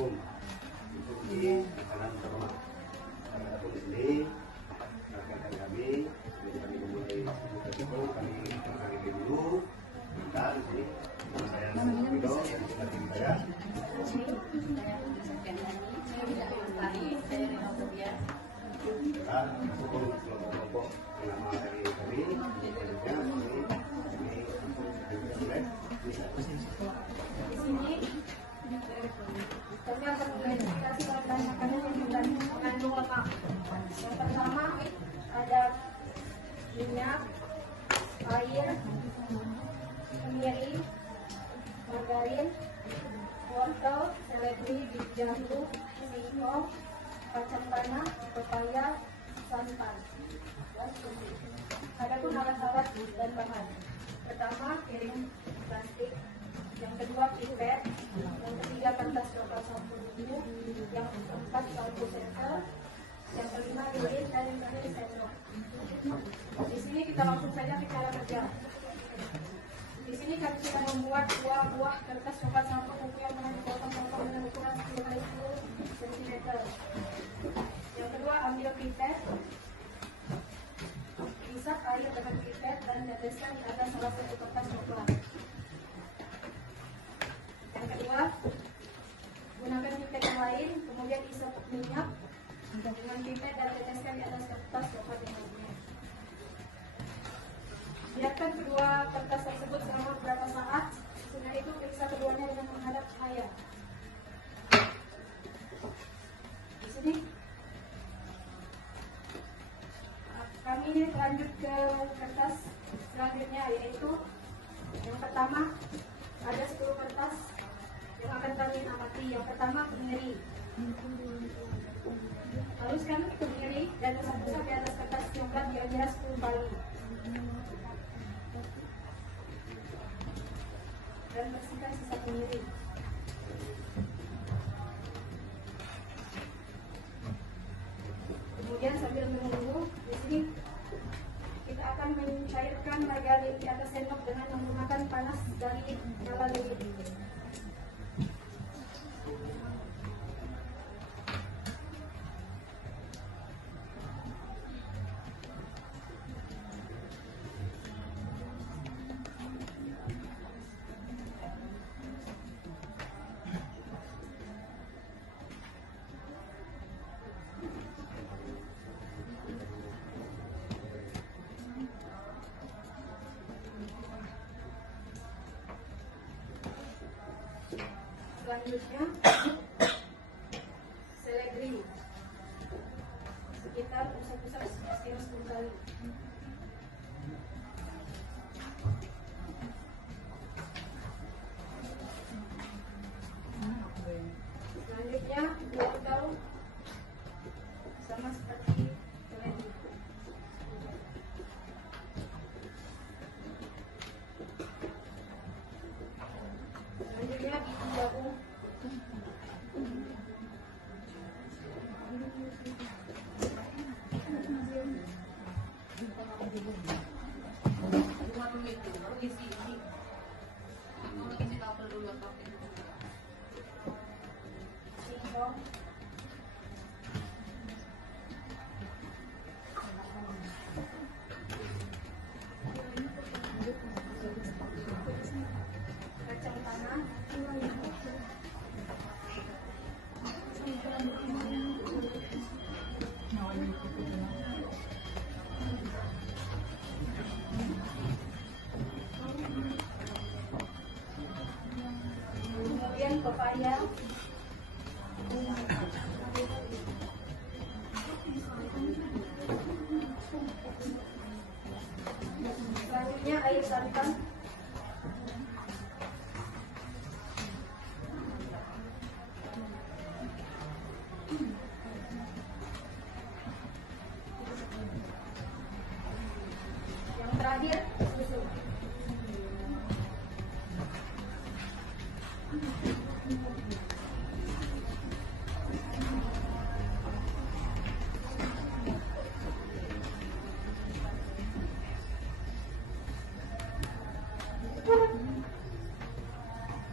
hukum untuk di kanan terhormat. Pada polis ini rekan kami memulai itu kami dulu kita di sini saya Wido yang sudah saya kelompok nama dari kami kami akan mengklarifikasi bahan makanan yang mengandung lemak. Yang pertama ada minyak, air, kemiri, margarin, wortel, seledri, biji jambu, singkong, kacang tanah, pepaya, santan. Adapun alat-alat dan bahan. Pertama, piring plastik. Yang kedua, pipet. Yang ketiga, kertas coklat sampo bumbu. Yang keempat, bambu senter. Yang kelima, lilin, dan yang terakhir, sendok. Di sini kita langsung saja ke cara kerja. Di sini kami sudah membuat dua buah kertas coklat sampo bumbu yang telah dipotong-potong dengan ukuran 10 x 10 cm. Yang kedua, ambil pipet. Isap air dengan pipet dan teteskan di atas salah satu kertas coklat. Yang kedua, gunakan pipet yang lain, kemudian isap minyak dengan pipet dan teteskan di atas kertas coklat yang lainnya. Biarkan kedua kertas tersebut selama beberapa saat. Setelah itu periksa keduanya dengan menghadap cahaya. Di sini kami ini lanjut ke kertas selanjutnya, yaitu yang pertama ada 10 kertas yang akan kami amati. Yang pertama, kemiri. Haluskan kemiri dan usap-usap di atas kertas coklat kira-kira 10 kali. Dan bersihkan sisa kemiri. Kemudian sambil menunggu, di sini kita akan mencairkan margarin di atas sendok dengan menggunakan panas dari nyala lilin. Selanjutnya, seledri sekitar usap-usap sekitar 10 kali. Selanjutnya, wortel sama seperti seledri. Selanjutnya, biji jambu. Singkong. Kacang tanah. Kemudian pepaya. Selanjutnya air santan. Yang terakhir, susu.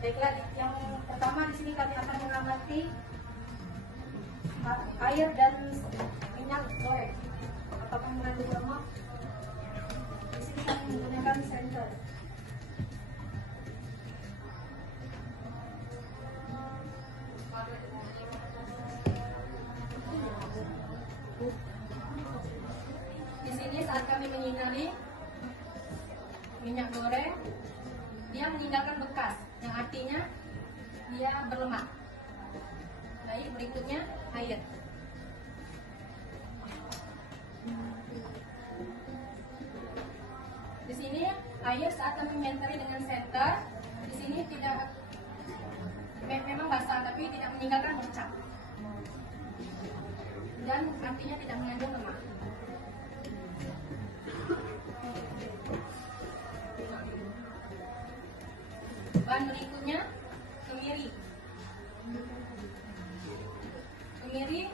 Baiklah, yang pertama di sini kami akan mengamati roti, air dan minyak goreng apakah mengandung lemak. Di sini kami menggunakan center. Di sini saat kami menyinari minyak goreng, dia meninggalkan bekas, yang artinya dia berlemak. Baik, berikutnya air. Di sini air saat kami mentari dengan center, di sini tidak memang basah tapi tidak meninggalkan bercak. Dan artinya tidak mengandung lemak. Bahan berikutnya kemiri. Kemiri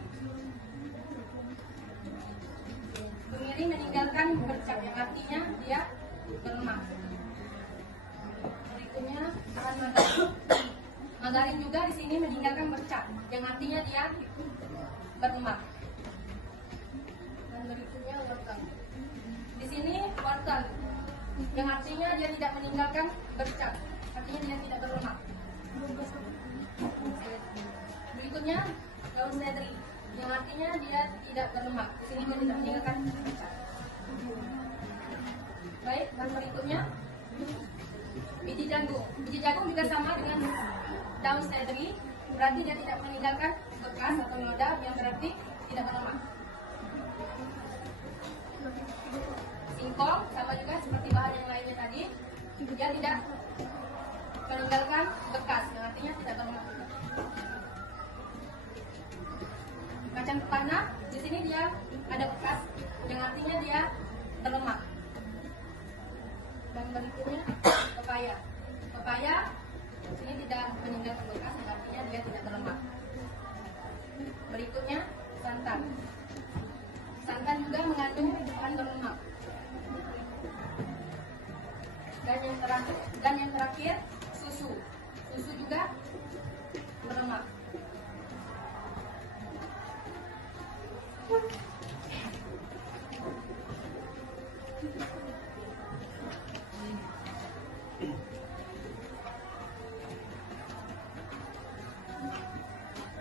meninggalkan bercak, yang artinya dia berlemak. Berikutnya bahan margarin. Margarin juga di sini meninggalkan bercak, yang artinya dia berlemak. Dan berikutnya wortel. Di sini wortel, yang artinya dia tidak meninggalkan bercak, artinya dia tidak berlemak. Berikutnya daun seledri, yang artinya dia tidak berlemak. Di sini dia tidak meninggalkan bercak. Baik, dan berikutnya biji jagung. Biji jagung juga sama dengan daun seledri, berarti dia tidak meninggalkan bekas atau noda, yang berarti tidak berlemak. Singkong sama juga seperti bahan yang lainnya tadi, dia tidak meninggalkan bekas, yang artinya tidak berlemak. Kacang tanah, di sini dia ada bekas, yang artinya dia berlemak. Dan berikutnya pepaya. Pepaya di sini tidak meninggalkan bekas, yang artinya dia tidak berlemak. Berikutnya santan. Santan juga mengandung bahan berlemak. Dan yang terakhir susu. Susu juga berlemak.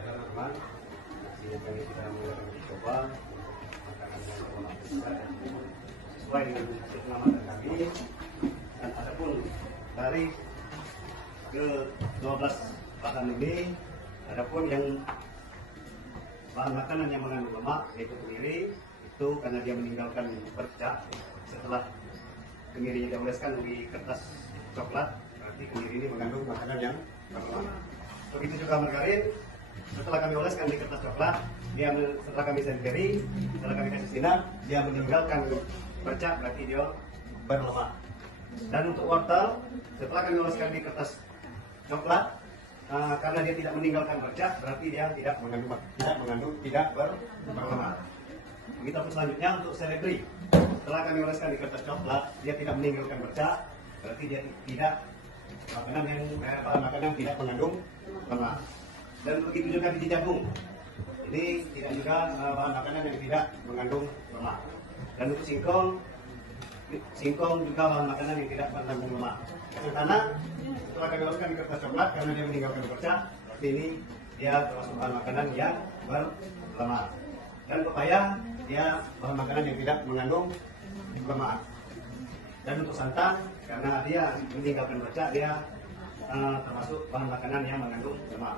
Teman-teman, sini kami sudah mulai mencoba makanan yang berlemak besar sesuai dengan keselamatan kami. Dan adapun dari ke-12 bahan ini, adapun yang bahan makanan yang mengandung lemak yaitu kemiri, itu karena dia meninggalkan bercak setelah kemirinya dioleskan di kertas coklat, berarti kemiri ini mengandung makanan yang berlemak. Begitu juga margarin, setelah kami oleskan di kertas coklat, dia setelah kami senteri, setelah kami kasih sinar, dia meninggalkan bercak, berarti dia berlemak. Dan untuk wortel, setelah kami oleskan di kertas coklat, karena dia tidak meninggalkan bercak, berarti dia tidak berlemak. Begitu selanjutnya untuk seledri, setelah kami oleskan di kertas coklat, dia tidak meninggalkan bercak, berarti dia tidak bahan makanan tidak mengandung lemak. Dan begitu juga biji jagung, ini tidak juga bahan makanan yang tidak mengandung lemak. Dan untuk singkong juga bahan makanan yang tidak mengandung lemak. Kacang tanah, setelah kami oleskan di kertas coklat karena dia meninggalkan bercak, berarti ini dia termasuk bahan makanan yang berlemak. Dan pepaya, dia bahan makanan yang tidak mengandung lemak. Dan untuk santan, karena dia meninggalkan bercak, dia termasuk bahan makanan yang mengandung lemak.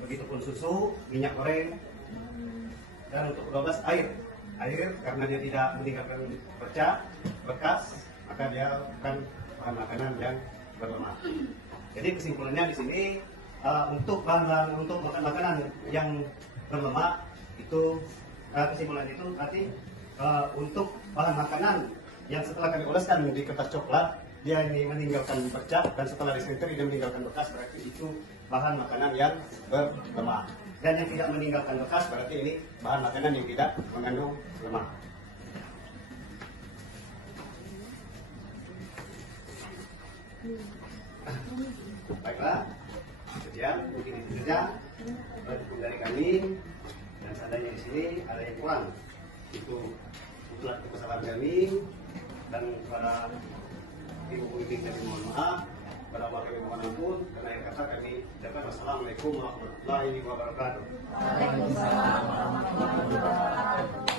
Begitupun susu, minyak goreng, dan untuk 12 air. Air karena dia tidak meninggalkan bercak, bekas, maka dia bukan bahan makanan yang berlemak. Jadi kesimpulannya di sini untuk makanan yang berlemak itu kesimpulan itu berarti untuk bahan makanan yang setelah kami oleskan di kertas coklat dia ini meninggalkan bercak dan setelah disenteri dia meninggalkan bekas, berarti itu bahan makanan yang berlemak. Dan yang tidak meninggalkan bekas berarti ini bahan makanan yang tidak mengandung lemak. Baiklah. sekian, mungkin itu saja dari kami. Dan seandainya di sini ada yang kurang, itu mutlak kesalahan kami. Dan pada ibu pemimpin kami mohon maaf, pada warga yang mohon ampun, karena yang kata kami ucapkan wassalamualaikum warahmatullahi wabarakatuh. Waalaikumsalam warahmatullahi wabarakatuh.